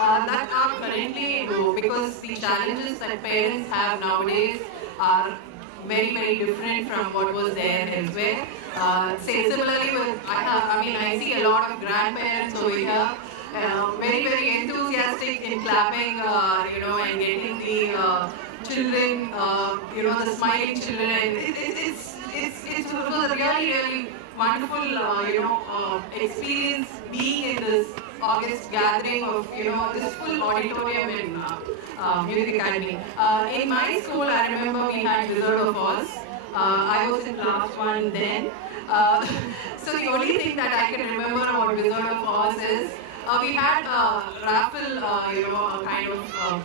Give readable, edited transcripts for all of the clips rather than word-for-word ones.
That are currently low because the challenges that parents have nowadays are very different from what was there elsewhere. Say similarly with I see a lot of grandparents over here, very enthusiastic in clapping, and getting the children, the smiling children. It was a really wonderful, experience being in this August gathering of, this full auditorium in Music Academy. In my school, I remember we had Wizard of Oz. I was in class 1 then. Uh, so the only thing that I can remember about Wizard of Oz is we had a raffle, a kind of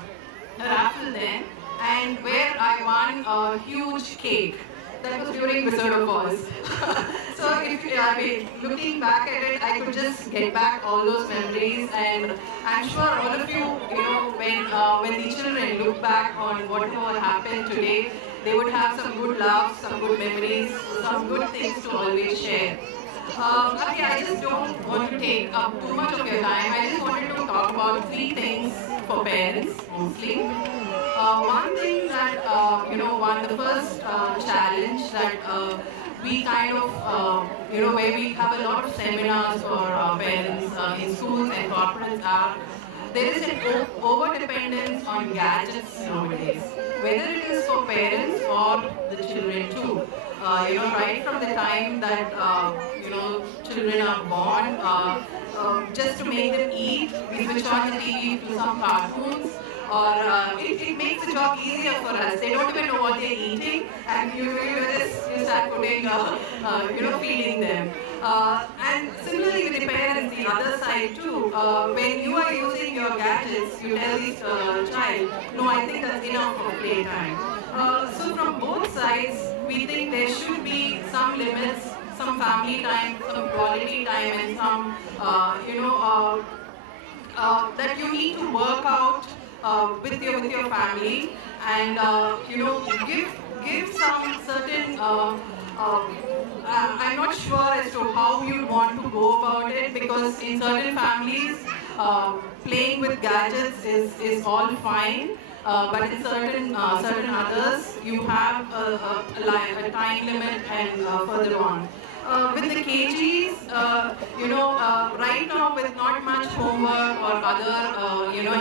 raffle then, and where I won a huge cake. That was during Wizard of Oz. So looking back at it, I could just get back all those memories, and I'm sure all of you, when the children look back on whatever happened today, they would have some good laughs, some good memories, some good things to always share. Okay, I just don't want to take up too much of your time. I just wanted to talk about three things for parents, mostly. One thing that, the first challenge that we kind of, where we have a lot of seminars for parents in schools and corporates are, there is an over-dependence on gadgets nowadays, whether it is for parents or the children too. Right from the time that, children are born, just to make them eat, we switch on the TV to some cartoons, or it makes the job easier for us. They don't even know what they're eating, and you start putting, feeding them. And similarly with the parents, the other side too, when you are using your gadgets, you tell this child, no, I think that's enough for playtime. So from both sides, we think there should be some limits, some family time, some quality time, and some, that you need to work out with your family, and give some certain. I'm not sure as to how you want to go about it, because in certain families, playing with gadgets is all fine. But in certain others, you have a time limit and further on. With the KGs, right now with not much homework or other,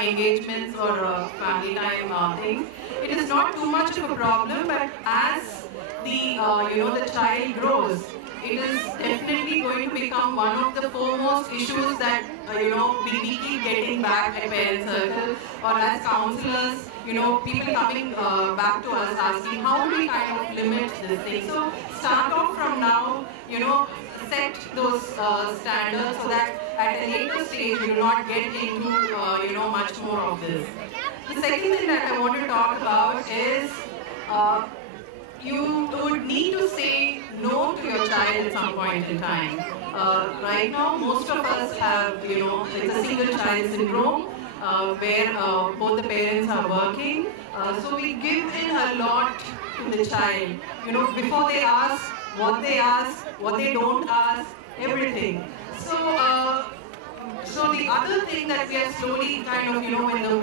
engagements or family time things, it is not too much of a problem. But as the child grows, it is definitely going to become one of the foremost issues that we keep getting back at parent circle or as counselors. People coming back to us asking how do we kind of limit this thing. So start off from now. Set those standards so that at a later stage you do not get into much more of this. The second thing that I want to talk about is you would need to say no to your child at some point in time. Right now, most of us have, it's a single child syndrome where both the parents are working. So we give in a lot to the child. Before they ask, what they don't ask, everything. So the other thing that we are slowly kind of,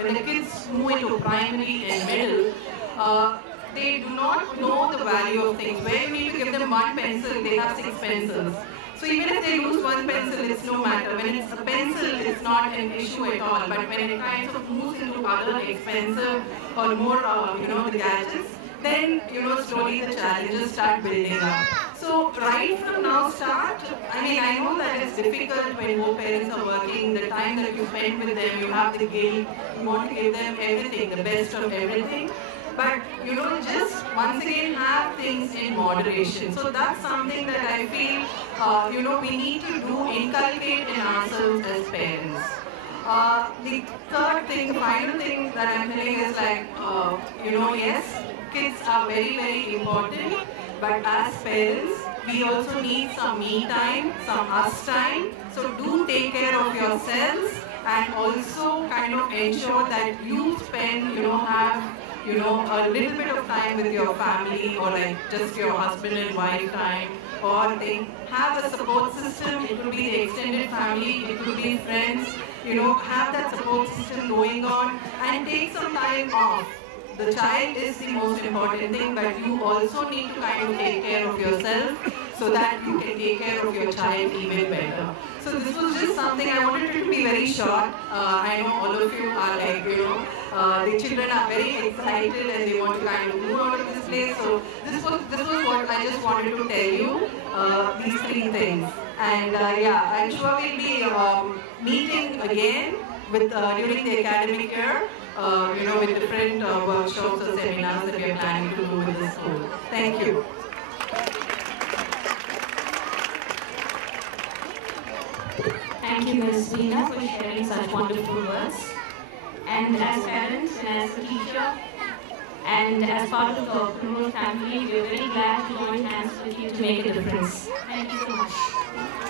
when the kids move into primary and middle, they do not know the value of things. Where you need to give them one pencil, they have 6 pencils. So even if they lose one pencil, it's no matter. When it's a pencil, it's not an issue at all. But when it kind of moves into other expensive or more, the gadgets, then, slowly the challenges start building up. So right from now start, I know that it's difficult when both parents are working, the time that you spend with them, you have the guilt, you want to give them everything, the best of everything. But, just once again have things in moderation. So that's something that I feel, we need to do, inculcate in ourselves as parents. The third thing, final thing that I'm telling is like, yes, kids are very important, but as parents, we also need some me time, some us time. So do take care of yourselves and also kind of ensure that you spend, have a little bit of time with your family, or like just your husband and wife time, or they have a support system. It could be the extended family, it could be friends. have that support system going on and take some time off. The child is the most important thing, but you also need to kind of take care of yourself so that you can take care of your child even better. So this was just something I wanted it to be very short. I know all of you are like, the children are very excited and they want to kind of move out of this place. So this was what I just wanted to tell you, these three things. And yeah, I'm sure we'll be meeting again with during the academic year, with different workshops or seminars that we are planning to do with the school. Thank you. Thank you, Ms. Veena, for sharing such wonderful words. And as parents and as a teacher and as part of the Optimal family, we are very glad to join hands with you to make a difference. Thank you so much.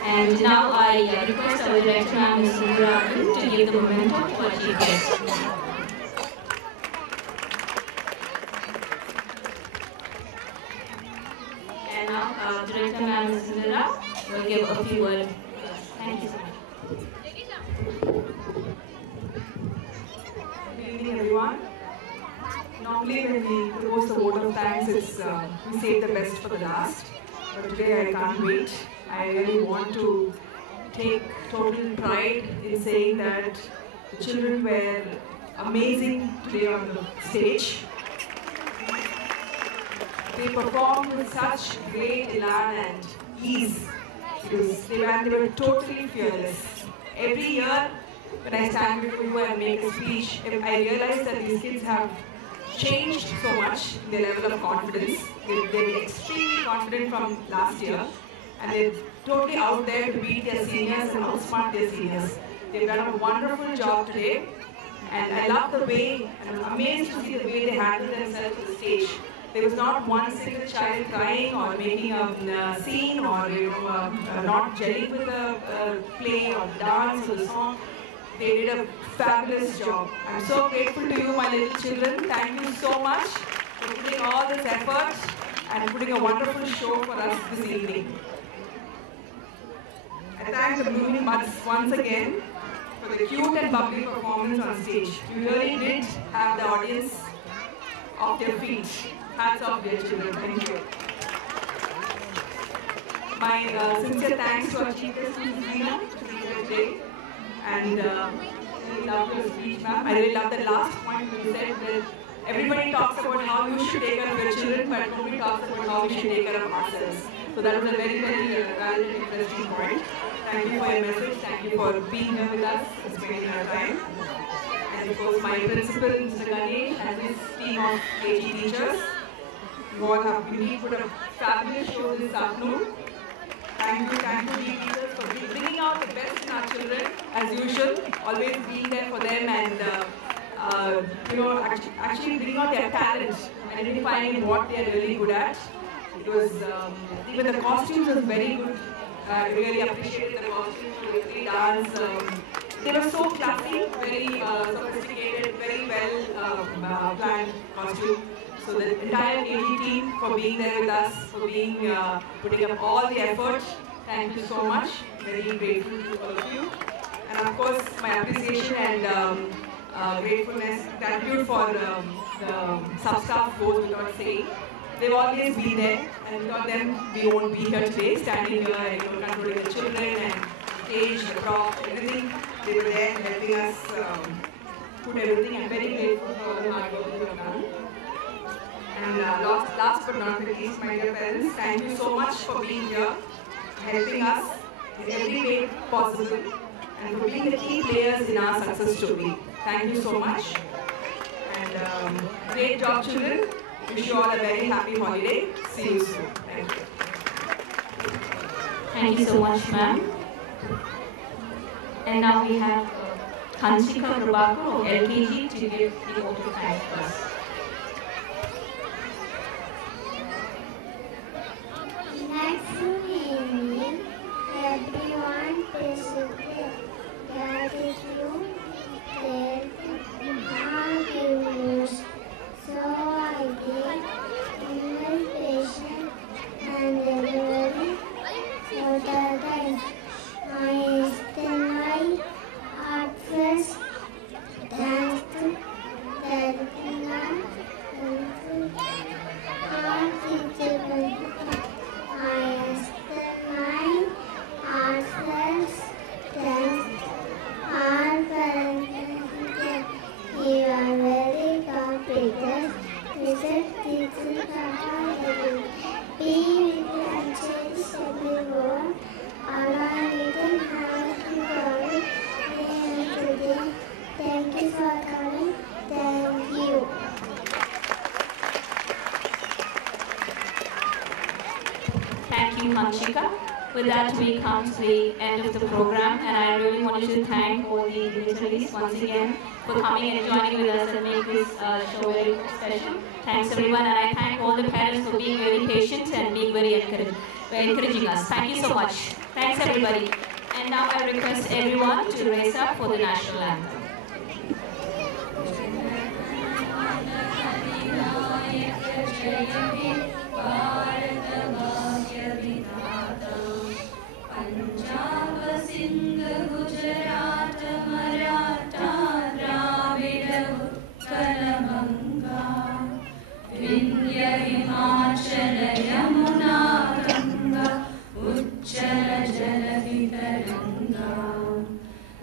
And now I request our director, Ms. Sundara, to give the memento to our chief guest. And now Director Ms. Sundara will give a few words. Thank you so much. Good evening, everyone. Normally when we propose the vote of thanks, we save the best for the last. But today I can't wait. I really want to take total pride in saying that the children were amazing today on the stage. They performed with such great elan and ease. They were totally fearless. Every year, when I stand before you and make a speech, I realize that these kids have changed so much in their level of confidence. They're extremely confident from last year, and they're totally out there to beat their seniors and outsmart their seniors. They've done a wonderful job today, and I love the way, and I'm amazed to see the way they handled themselves on the stage. There was not one single child crying or making a scene or not gelling with the play or dance or the song. They did a fabulous job. I'm so grateful to you, my little children. Thank you so much for putting all this effort and putting a wonderful show for us this evening. I thank the Blooming Buds once again for the cute and bubbly performance on stage. You really did have the audience off their feet. Hats off, dear children. Thank you. My sincere thanks to our Chief Guest, Ms. Veena, to be here today. And I really love your speech, ma'am. I really love the last point when you said that everybody talks about how you should take care of your children, but nobody talks about how we should take care of ourselves. So that was a very, very valid and interesting point. Thank you for your message. Thank you for being here with us, for spending our time. And of course, my principal, Mr. Ganesh, and his team of KG teachers. You all have really put a fabulous show this afternoon. Thank you, teachers, for bringing out the best in our children, as usual, always being there for them and, actually bringing out their talent, identifying what they are really good at. It was, even the costumes was very good. I really appreciated the costumes, the dance. They were so classy, very sophisticated, very well planned costume. So the entire KG team for being there with us, for being putting up all the effort. Thank you so much. Very grateful to all of you. And of course, my appreciation and gratefulness, gratitude for the sub-staff goes without saying. They've always been there, and without them, we won't be here today, standing here and controlling the children and stage, the props, everything. They were there helping us put everything. I'm very grateful for all the hard work you have done. And last but not least, my dear parents, thank you so much for being here, helping us in every way possible, and for being the key players in our success story. Thank you so much. And great job, children. Wish you all a very happy holiday. See you soon. Thank you. Thank you so much, ma'am. And now we have Hanshika Prabhakar of LKG to give the vote of thanks for us. Next evening, everyone visited gratitude, their happiness. So I gave invitation and delivery for the guys. I extend my heartfelt Vanshika. With that, we come to the end of the program, and I really wanted to thank all the dignitaries once again for coming and joining with us and make this show very special. Thanks everyone, and I thank all the parents for being very patient and being very encouraging us. Thank you so much. Thanks everybody. And now I request everyone to raise up for the national anthem.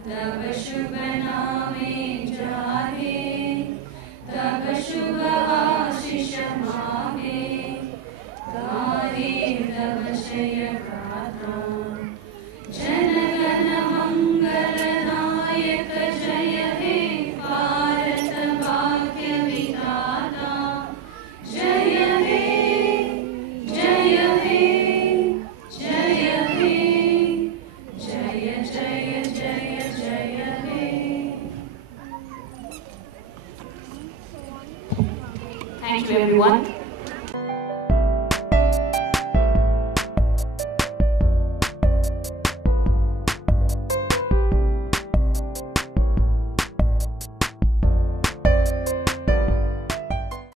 तव शुभ नामे जाहे, तव शुभ आशीष माहे, गाहे तव जय गाथा। जन गण मंगलदायक जय हे भारत भाग्य विधाता। जय हे, जय हे, जय हे, जय जय जय जय हे। Thank you everyone.